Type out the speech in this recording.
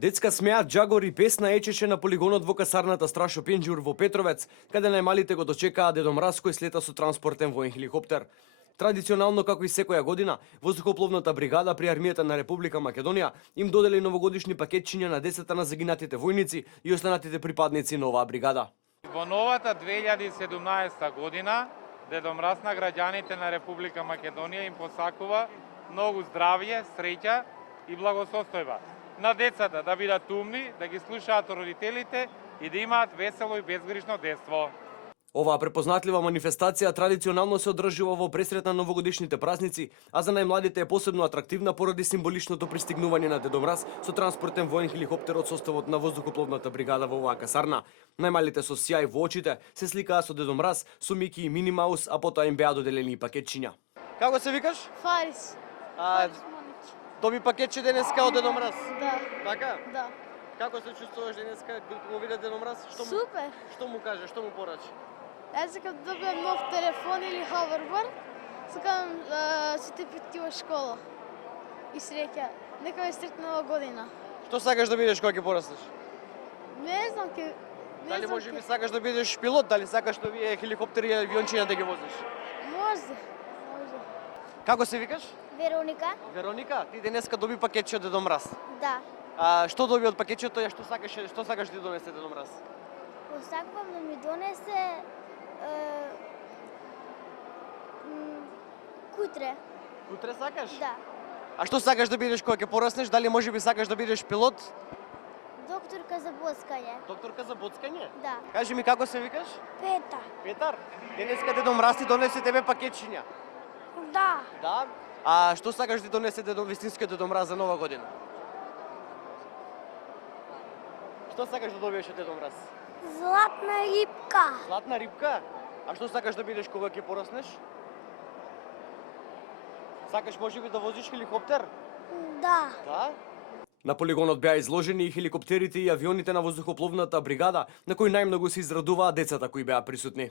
Детска смеа, джагор и песна ечеше на полигонот во касарната Страшо Пенџур во Петровец, каде најмалите го дочекаа Дедо Мраз кој слета со транспортен воен хеликоптер. Традиционално, како и секоја година, воздухопловната бригада при армијата на Република Македонија им додели новогодишни пакетчиња на децата на загинатите војници и останатите припадници на оваа бригада. Во новата 2017 година, Дедо Мраз на граѓаните на Република Македонија им посакува многу здравје, среќа и благосостојба. На децата да бидат умни, да ги слушаат родителите и да имаат весело и безгришно детство. Оваа препознатлива манифестација традиционално се одржува во пресрет на новогодишните празници, а за најмладите е посебно атрактивна поради символичното пристигнување на Дедо Мраз со транспортен воен хеликоптер од составот на воздухопловната бригада во оваа касарна. Најмалите со сјај во очите се сликаа со Дедо Мраз, со Мики и Мини Маус, а потоа им беа доделени и пакетчиња. Како се викаш? Фарис. Доби пакетче денеска од Дедо Мраз? Да, Така? да. Како се чувствуваш денеска кога го виде Дедо Мраз? Супер. Што му каже, што му порачи? Аз сакам да добијам нов телефон или hoverboard, сакам сите петки во школа. И среќа. Нека ме сретна нова година. Што сакаш да бидеш кога ќе пораснеш? Не знам ке... Дали може би сакаш да бидеш пилот, дали сакаш да вие хеликоптери и авиончиња да ги возиш? Може. Како се викаш? Вероника? Вероника, ти денеска доби пакетче од Дедо Мраз. Да. А што доби од пакетчето и што сакаш да ти донесе Дедо Мраз? Посакувам да ми донесе кутре. Кутре сакаш? Да. А што сакаш да бидеш кога ќе пораснеш? Дали може би сакаш да бидеш пилот? Докторка за боцкање. Докторка за боцкање? Да. Кажи ми како се викаш? Пета. Петар, денеска Дедо Мраз ти донесе тебе пакетчиња. Да. Да? А што сакаш да ти донесе вистинскиот Дедо Мраз за нова година? Што сакаш да добиеш од Дедо Мраз? Златна рибка. Златна рибка? А што сакаш да бидеш кога ќе пораснеш? Сакаш можеби да возиш хеликоптер? Да. Да? На полигонот беа изложени и хеликоптерите и авионите на воздухопловната бригада, на кои најмногу се израдуваа децата кои беа присутни.